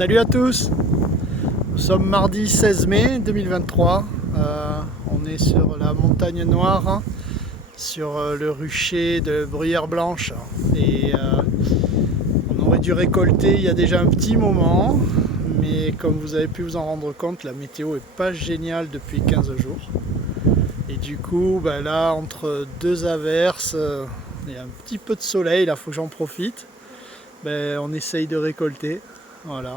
Salut à tous, nous sommes mardi 16 mai 2023, on est sur la montagne noire, sur le rucher de Bruyère Blanche et on aurait dû récolter il y a déjà un petit moment, mais comme vous avez pu vous en rendre compte, la météo est pas géniale depuis 15 jours et du coup là entre deux averses et un petit peu de soleil, là faut que j'en profite, on essaye de récolter. Voilà.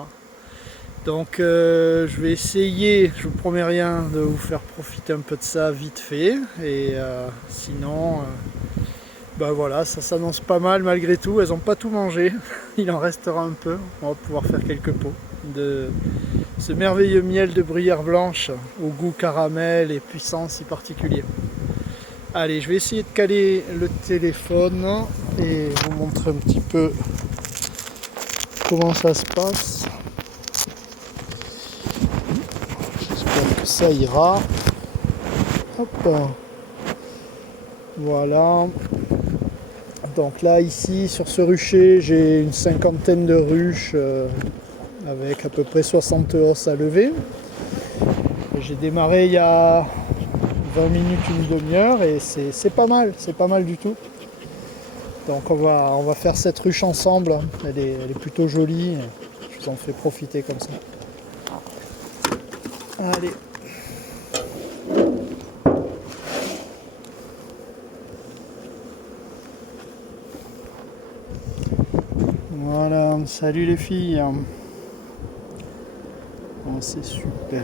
Donc je vais essayer, je vous promets rien, de vous faire profiter un peu de ça vite fait. Et sinon, voilà, ça s'annonce pas mal malgré tout. Elles n'ont pas tout mangé, il en restera un peu. On va pouvoir faire quelques pots de ce merveilleux miel de Bruyère Blanche au goût caramel et puissant si particulier. Allez, je vais essayer de caler le téléphone et vous montrer un petit peu comment ça se passe. J'espère que ça ira. Hop. Voilà. Donc là, ici, sur ce rucher, j'ai une cinquantaine de ruches avec à peu près 60 os à lever. J'ai démarré il y a 20 minutes, une demi-heure et c'est pas mal du tout. Donc on va faire cette ruche ensemble, elle est plutôt jolie, je vous en fais profiter comme ça. Allez. Voilà, salut les filles. Oh, c'est super.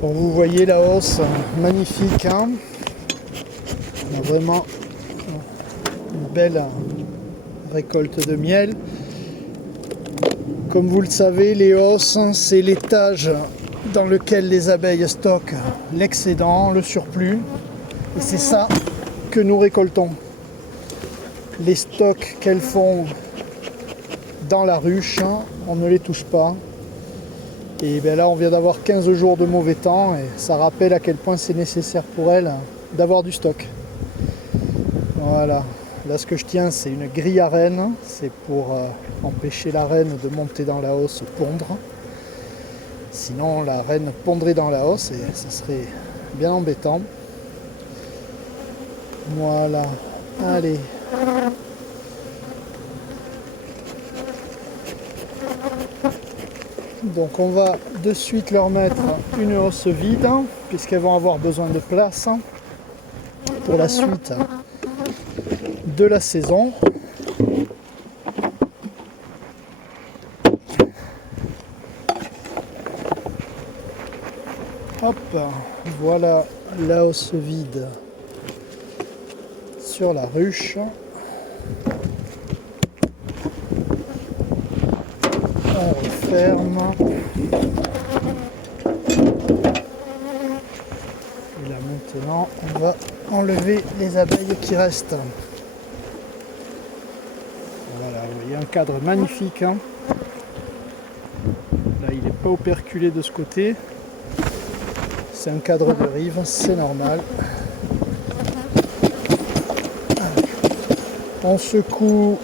Bon, vous voyez la hausse, magnifique. Hein, on a vraiment une belle récolte de miel. Comme vous le savez, les hausses, c'est l'étage dans lequel les abeilles stockent l'excédent, le surplus. Et c'est ça que nous récoltons. Les stocks qu'elles font dans la ruche, on ne les touche pas. Et là, on vient d'avoir 15 jours de mauvais temps et ça rappelle à quel point c'est nécessaire pour elles d'avoir du stock. Voilà. Là, ce que je tiens, c'est une grille à reine. C'est pour empêcher la reine de monter dans la hausse, pondre. Sinon, la reine pondrait dans la hausse et ça serait bien embêtant. Voilà. Allez. Donc, on va de suite leur mettre une hausse vide, puisqu'elles vont avoir besoin de place pour la suite de la saison. Hop, voilà la hausse vide sur la ruche. On referme. Et là maintenant, on va enlever les abeilles qui restent. Voilà, vous voyez un cadre magnifique. Hein. Là, il n'est pas operculé de ce côté. C'est un cadre de rive, c'est normal. On secoue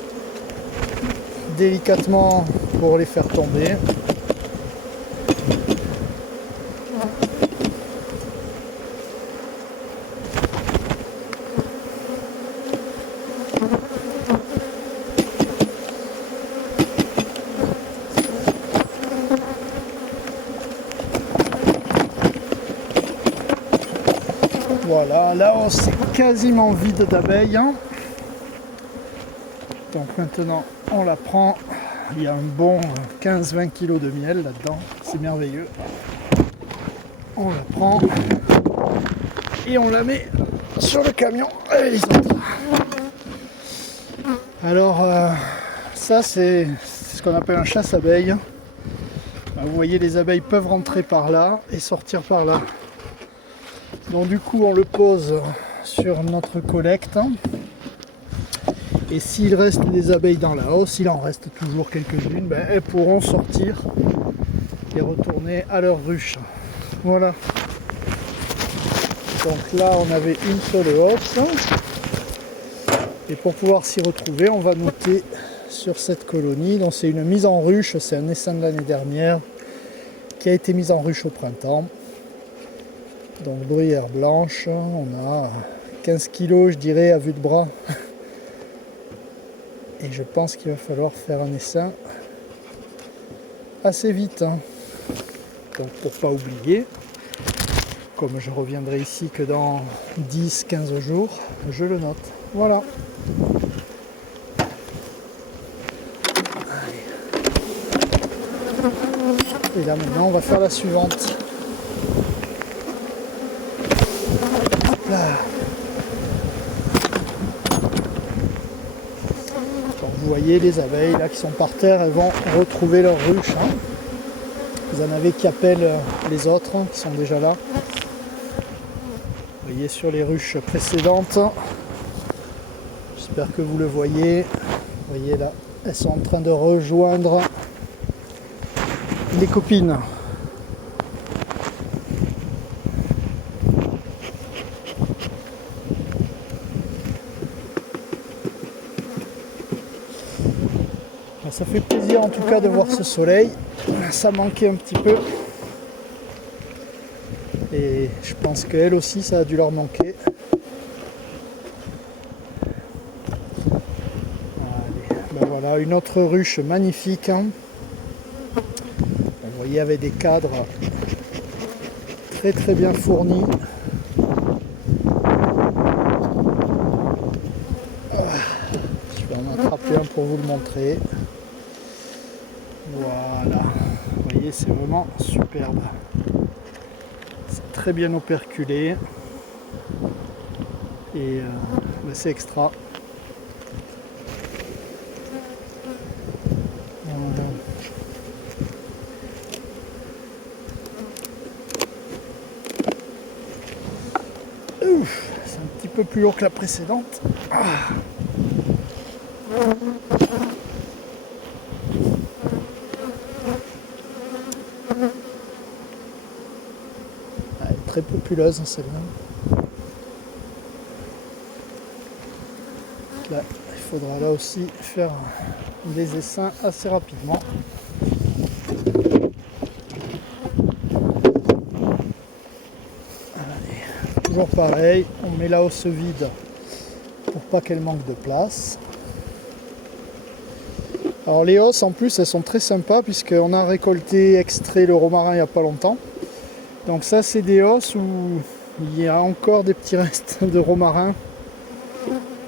délicatement pour les faire tomber. Voilà, là c'est quasiment vide d'abeilles. Hein. Donc maintenant on la prend. Il y a un bon 15-20 kg de miel là-dedans, c'est merveilleux. On la prend et on la met sur le camion. Allez, les autres. Alors ça c'est ce qu'on appelle un chasse-abeilles. Vous voyez, les abeilles peuvent rentrer par là et sortir par là. Donc du coup on le pose sur notre collecte. Et s'il reste des abeilles dans la hausse, il en reste toujours quelques-unes, elles pourront sortir et retourner à leur ruche. Voilà. Donc là, on avait une seule hausse. Et pour pouvoir s'y retrouver, on va noter sur cette colonie. Donc c'est une mise en ruche, c'est un essaim de l'année dernière qui a été mise en ruche au printemps. Donc bruyère blanche, on a 15 kg je dirais à vue de bras. Et je pense qu'il va falloir faire un essaim assez vite. Donc pour pas oublier, comme je reviendrai ici que dans 10-15 jours, je le note. Voilà. Et là maintenant on va faire la suivante. Là. Donc vous voyez les abeilles là qui sont par terre, elles vont retrouver leur ruche. Vous en avez qui appellent les autres qui sont déjà là. Vous voyez sur les ruches précédentes. J'espère que vous le voyez. Vous voyez là, elles sont en train de rejoindre les copines. Ça fait plaisir en tout cas de voir ce soleil. Ça manquait un petit peu. Et je pense qu'elles aussi, ça a dû leur manquer. Allez, ben voilà, une autre ruche magnifique. Vous voyez, avec des cadres très très bien fournis. Je vais en attraper un pour vous le montrer. Voilà, vous voyez, c'est vraiment superbe. C'est très bien operculé. Et ben c'est extra. C'est un petit peu plus lourd que la précédente. Elle est très populeuse celle-là. Là, il faudra là aussi faire des essaims assez rapidement. Allez, toujours pareil, on met la hausse vide pour pas qu'elle manque de place. Alors les hausses en plus elles sont très sympas puisqu'on a récolté, extrait le romarin il n'y a pas longtemps. Donc ça c'est des hausses où il y a encore des petits restes de romarin.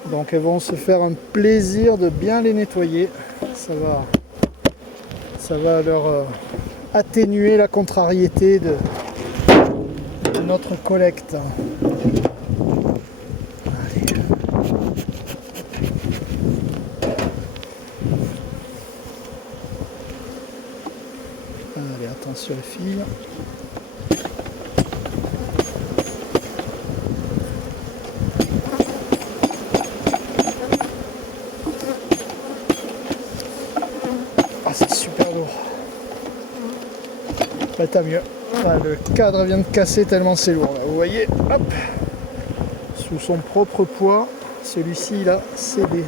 Donc elles vont se faire un plaisir de bien les nettoyer. Ça va leur atténuer la contrariété de notre collecte. Allez. Allez, attention les filles. Ah, c'est super lourd. Bah, t'as mieux. Là, le cadre vient de casser tellement c'est lourd. Là, vous voyez, hop, sous son propre poids, celui-ci il a cédé.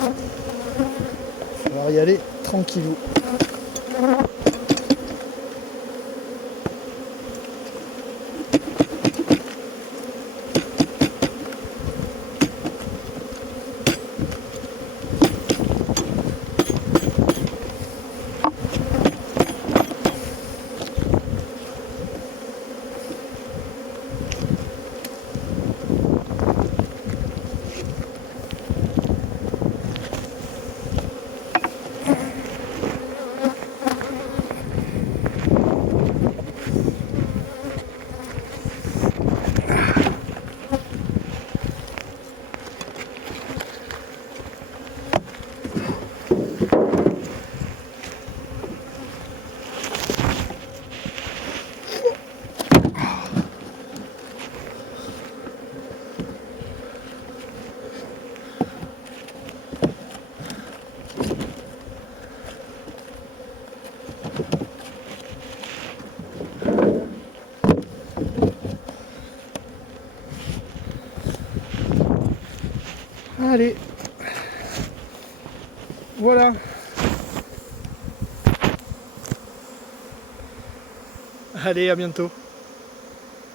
Il va falloir y aller tranquillou. Allez, Voilà. Allez, à bientôt.